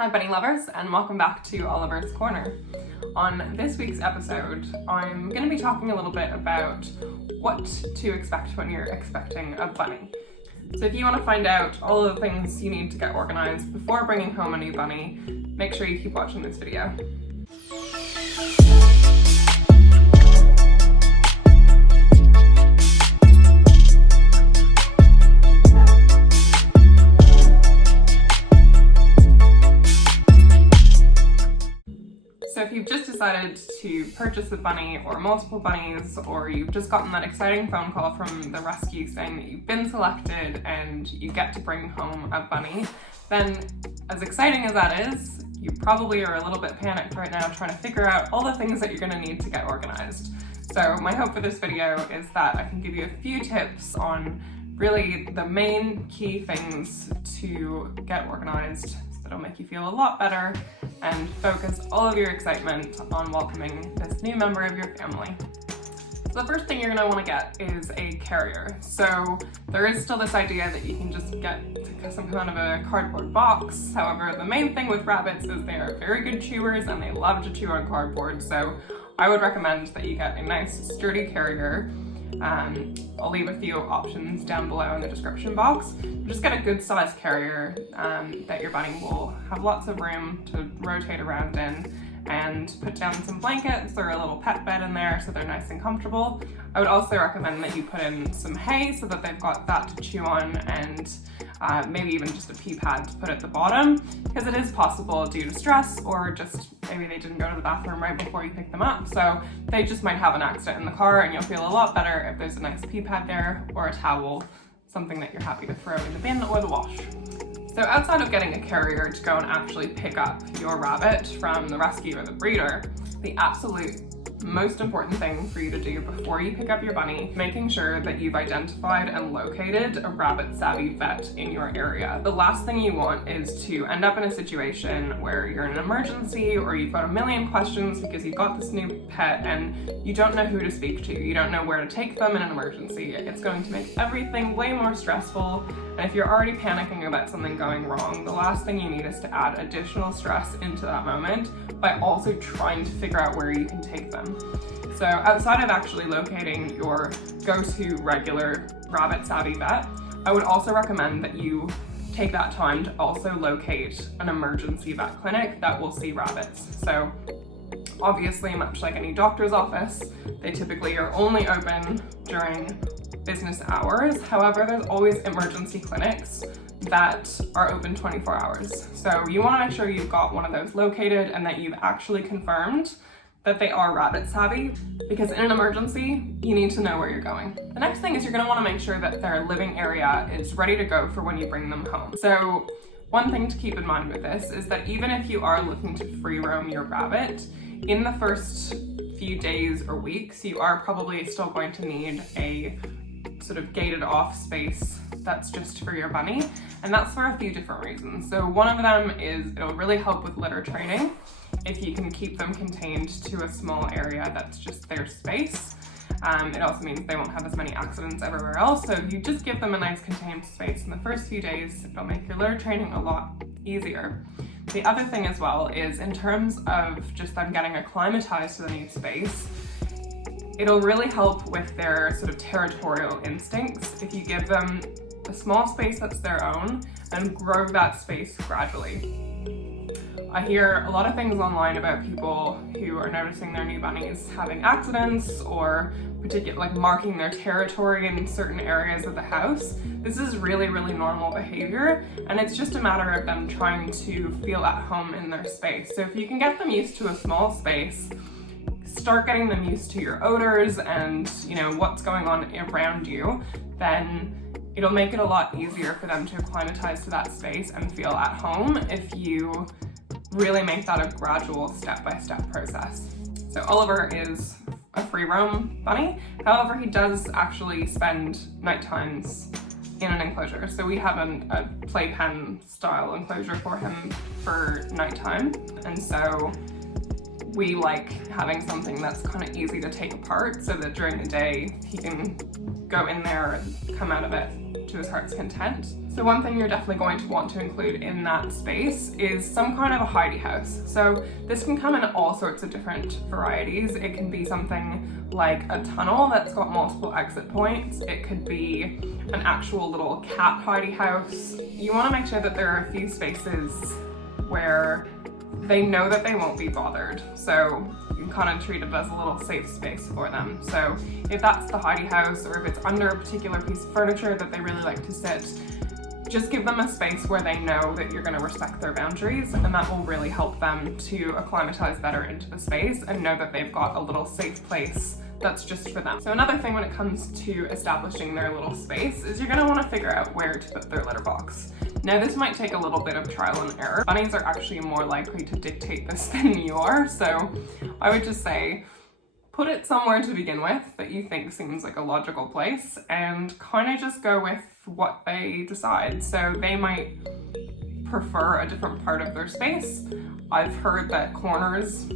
Hi bunny lovers, and welcome back to Oliver's Corner. On this week's episode, I'm going to be talking a little bit about what to expect when you're expecting a bunny. So if you want to find out all of the things you need to get organized before bringing home a new bunny, make sure you keep watching this video. So if you've just decided to purchase a bunny or multiple bunnies, or you've just gotten that exciting phone call from the rescue saying that you've been selected and you get to bring home a bunny, then as exciting as that is, you probably are a little bit panicked right now trying to figure out all the things that you're going to need to get organized. So my hope for this video is that I can give you a few tips on really the main key things to get organized that'll make you feel a lot better and focus all of your excitement on welcoming this new member of your family. So the first thing you're going to want to get is a carrier. So there is still this idea that you can just get some kind of a cardboard box. However, the main thing with rabbits is they are very good chewers and they love to chew on cardboard. So I would recommend that you get a nice sturdy carrier. I'll leave a few options down below in the description box. Just get a good size carrier that your bunny will have lots of room to rotate around in, and put down some blankets or a little pet bed in there so they're nice and comfortable. I would also recommend that you put in some hay so that they've got that to chew on, and maybe even just a pee pad to put at the bottom, because it is possible due to stress or just maybe they didn't go to the bathroom right before you pick them up, so they just might have an accident in the car, and you'll feel a lot better if there's a nice pee pad there or a towel, something that you're happy to throw in the bin or the wash. So outside of getting a carrier to go and actually pick up your rabbit from the rescue or the breeder, the absolute most important thing for you to do before you pick up your bunny, making sure that you've identified and located a rabbit savvy vet in your area. The last thing you want is to end up in a situation where you're in an emergency or you've got a million questions because you've got this new pet and you don't know who to speak to. You don't know where to take them in an emergency. It's going to make everything way more stressful. And if you're already panicking about something going wrong, the last thing you need is to add additional stress into that moment by also trying to figure out where you can take them. So outside of actually locating your go-to regular rabbit savvy vet, I would also recommend that you take that time to also locate an emergency vet clinic that will see rabbits. So obviously, much like any doctor's office, they typically are only open during business hours. However, there's always emergency clinics that are open 24 hours. So you want to make sure you've got one of those located and that you've actually confirmed that they are rabbit savvy, because in an emergency, you need to know where you're going. The next thing is you're going to want to make sure that their living area is ready to go for when you bring them home. So one thing to keep in mind with this is that even if you are looking to free roam your rabbit, in the first few days or weeks, you are probably still going to need a sort of gated off space that's just for your bunny, and that's for a few different reasons. So one of them is it'll really help with litter training if you can keep them contained to a small area that's just their space. It also means they won't have as many accidents everywhere else, so if you just give them a nice contained space in the first few days, it'll make your litter training a lot easier. The other thing as well is in terms of just them getting acclimatized to the new space, it'll really help with their sort of territorial instincts if you give them a small space that's their own and grow that space gradually. I hear a lot of things online about people who are noticing their new bunnies having accidents or like marking their territory in certain areas of the house. This is really, really normal behavior, and it's just a matter of them trying to feel at home in their space. So if you can get them used to a small space, start getting them used to your odors and what's going on around you, then it'll make it a lot easier for them to acclimatize to that space and feel at home if you really make that a gradual step-by-step process. So Oliver is a free roam bunny. However, he does actually spend night times in an enclosure. So we have a playpen style enclosure for him for nighttime. And so we like having something that's kind of easy to take apart so that during the day he can go in there and come out of it to his heart's content. So one thing you're definitely going to want to include in that space is some kind of a hidey house. So this can come in all sorts of different varieties. It can be something like a tunnel that's got multiple exit points. It could be an actual little cat hidey house. You want to make sure that there are a few spaces where they know that they won't be bothered. So you can kind of treat it as a little safe space for them. So if that's the hidey house, or if it's under a particular piece of furniture that they really like to sit, just give them a space where they know that you're going to respect their boundaries, and that will really help them to acclimatize better into the space and know that they've got a little safe place that's just for them. So another thing when it comes to establishing their little space is you're going to want to figure out where to put their litter box. Now this might take a little bit of trial and error. Bunnies are actually more likely to dictate this than you are, so I would just say put it somewhere to begin with that you think seems like a logical place, and kind of just go with what they decide. So they might prefer a different part of their space. I've heard that corners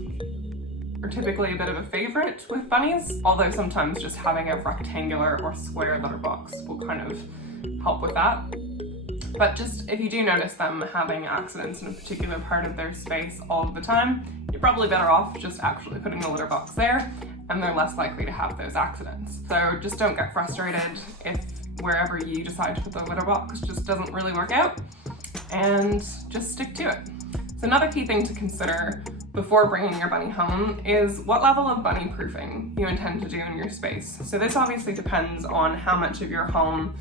are typically a bit of a favorite with bunnies, although sometimes just having a rectangular or square litter box will kind of help with that. But just if you do notice them having accidents in a particular part of their space all of the time, you're probably better off just actually putting the litter box there, and they're less likely to have those accidents. So just don't get frustrated if wherever you decide to put the litter box just doesn't really work out, and just stick to it. So another key thing to consider before bringing your bunny home is what level of bunny proofing you intend to do in your space. So this obviously depends on how much of your home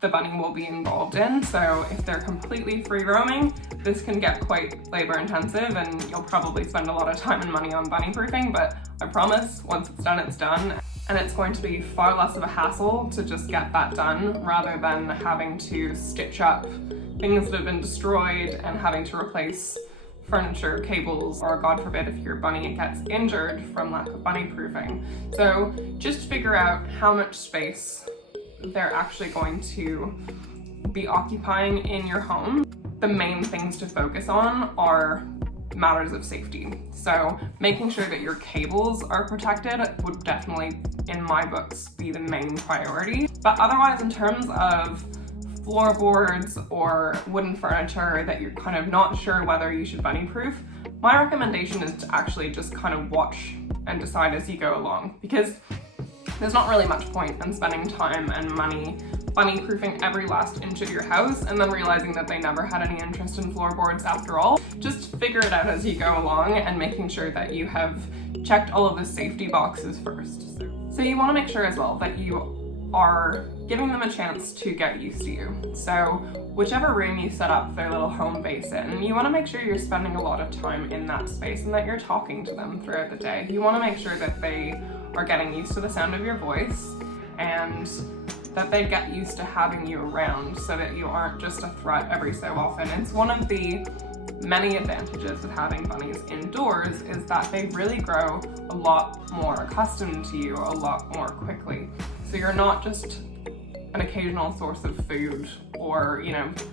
the bunny will be involved in. So if they're completely free roaming, this can get quite labor intensive, and you'll probably spend a lot of time and money on bunny proofing, but I promise once it's done, it's done. And it's going to be far less of a hassle to just get that done rather than having to stitch up things that have been destroyed and having to replace furniture, cables, or God forbid if your bunny gets injured from lack of bunny proofing. So just figure out how much space they're actually going to be occupying in your home. The main things to focus on are matters of safety. So making sure that your cables are protected would definitely, in my books, be the main priority. But otherwise, in terms of floorboards or wooden furniture that you're kind of not sure whether you should bunny proof, my recommendation is to actually just kind of watch and decide as you go along, because there's not really much point in spending time and money bunny proofing every last inch of your house and then realizing that they never had any interest in floorboards after all. Just figure it out as you go along and making sure that you have checked all of the safety boxes first. So you want to make sure as well that you are giving them a chance to get used to you. So whichever room you set up their little home base in, you want to make sure you're spending a lot of time in that space and that you're talking to them throughout the day. You want to make sure that they are getting used to the sound of your voice and that they get used to having you around so that you aren't just a threat every so often. It's one of the many advantages of having bunnies indoors is that they really grow a lot more accustomed to you a lot more quickly. So you're not just an occasional source of food or,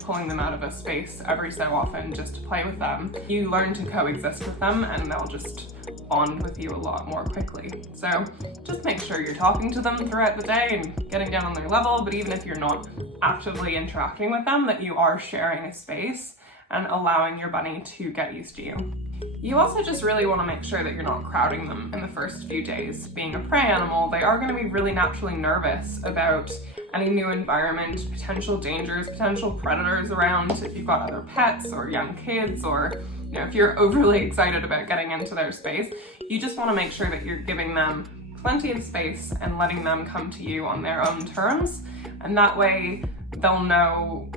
pulling them out of a space every so often just to play with them. You learn to coexist with them and they'll just bond with you a lot more quickly. So just make sure you're talking to them throughout the day and getting down on their level, but even if you're not actively interacting with them, that you are sharing a space and allowing your bunny to get used to you. You also just really want to make sure that you're not crowding them in the first few days. Being a prey animal, they are going to be really naturally nervous about any new environment, potential dangers, potential predators around. If you've got other pets or young kids, or if you're overly excited about getting into their space, you just want to make sure that you're giving them plenty of space and letting them come to you on their own terms. And that way they'll know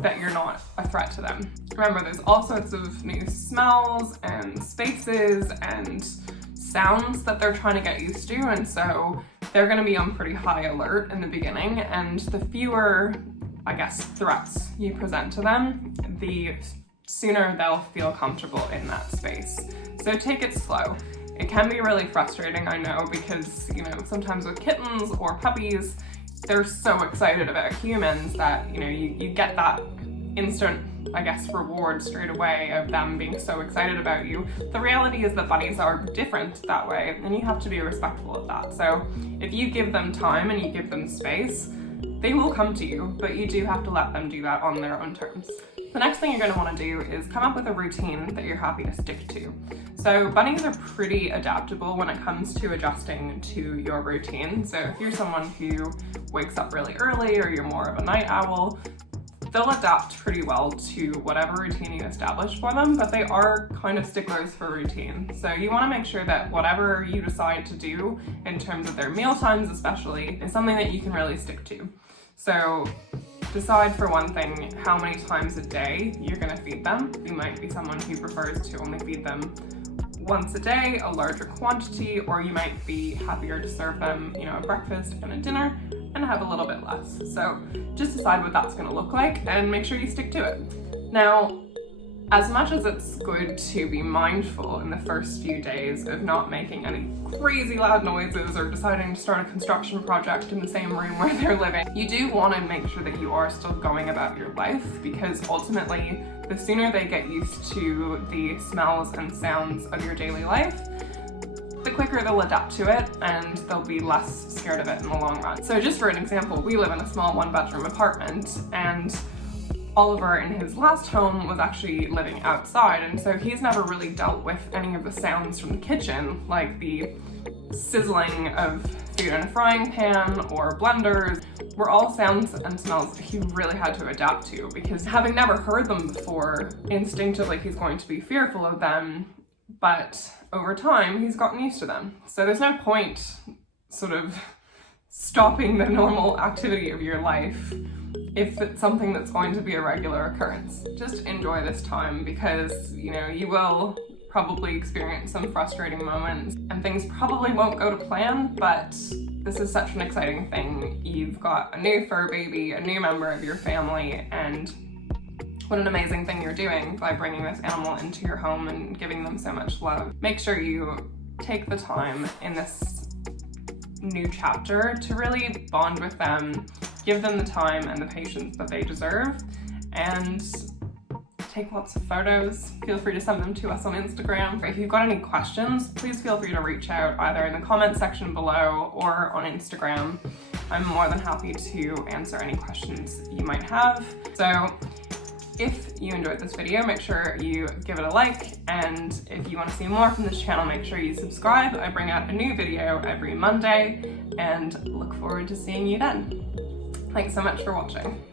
that you're not a threat to them. Remember, there's all sorts of new smells and spaces and sounds that they're trying to get used to, and so they're going to be on pretty high alert in the beginning, and the fewer, threats you present to them, the sooner they'll feel comfortable in that space. So take it slow. It can be really frustrating, I know, because, sometimes with kittens or puppies, they're so excited about humans that, you get that instant, reward straight away of them being so excited about you. The reality is that bunnies are different that way, and you have to be respectful of that. So if you give them time and you give them space, they will come to you, but you do have to let them do that on their own terms. The next thing you're going to want to do is come up with a routine that you're happy to stick to. So bunnies are pretty adaptable when it comes to adjusting to your routine. So if you're someone who wakes up really early or you're more of a night owl, they'll adapt pretty well to whatever routine you establish for them, but they are kind of sticklers for routine. So you want to make sure that whatever you decide to do in terms of their meal times especially is something that you can really stick to. So decide for one thing how many times a day you're going to feed them. You might be someone who prefers to only feed them once a day, a larger quantity, or you might be happier to serve them, a breakfast and a dinner and have a little bit less. So just decide what that's going to look like and make sure you stick to it. Now, as much as it's good to be mindful in the first few days of not making any crazy loud noises or deciding to start a construction project in the same room where they're living, you do want to make sure that you are still going about your life, because ultimately the sooner they get used to the smells and sounds of your daily life, the quicker they'll adapt to it and they'll be less scared of it in the long run. So just for an example, we live in a small 1-bedroom apartment, and Oliver in his last home was actually living outside, and so he's never really dealt with any of the sounds from the kitchen, like the sizzling of food in a frying pan or blenders. Were all sounds and smells that he really had to adapt to, because having never heard them before, instinctively he's going to be fearful of them, but over time he's gotten used to them. So there's no point sort of stopping the normal activity of your life if it's something that's going to be a regular occurrence. Just enjoy this time, because you will probably experience some frustrating moments and things probably won't go to plan, but this is such an exciting thing. You've got a new fur baby, a new member of your family, and what an amazing thing you're doing by bringing this animal into your home and giving them so much love. Make sure you take the time in this new chapter to really bond with them, give them the time and the patience that they deserve, and take lots of photos. Feel free to send them to us on Instagram. If you've got any questions, please feel free to reach out either in the comment section below or on Instagram. I'm more than happy to answer any questions you might have. So if you enjoyed this video, make sure you give it a like, and if you want to see more from this channel, make sure you subscribe. I bring out a new video every Monday, and look forward to seeing you then. Thanks so much for watching.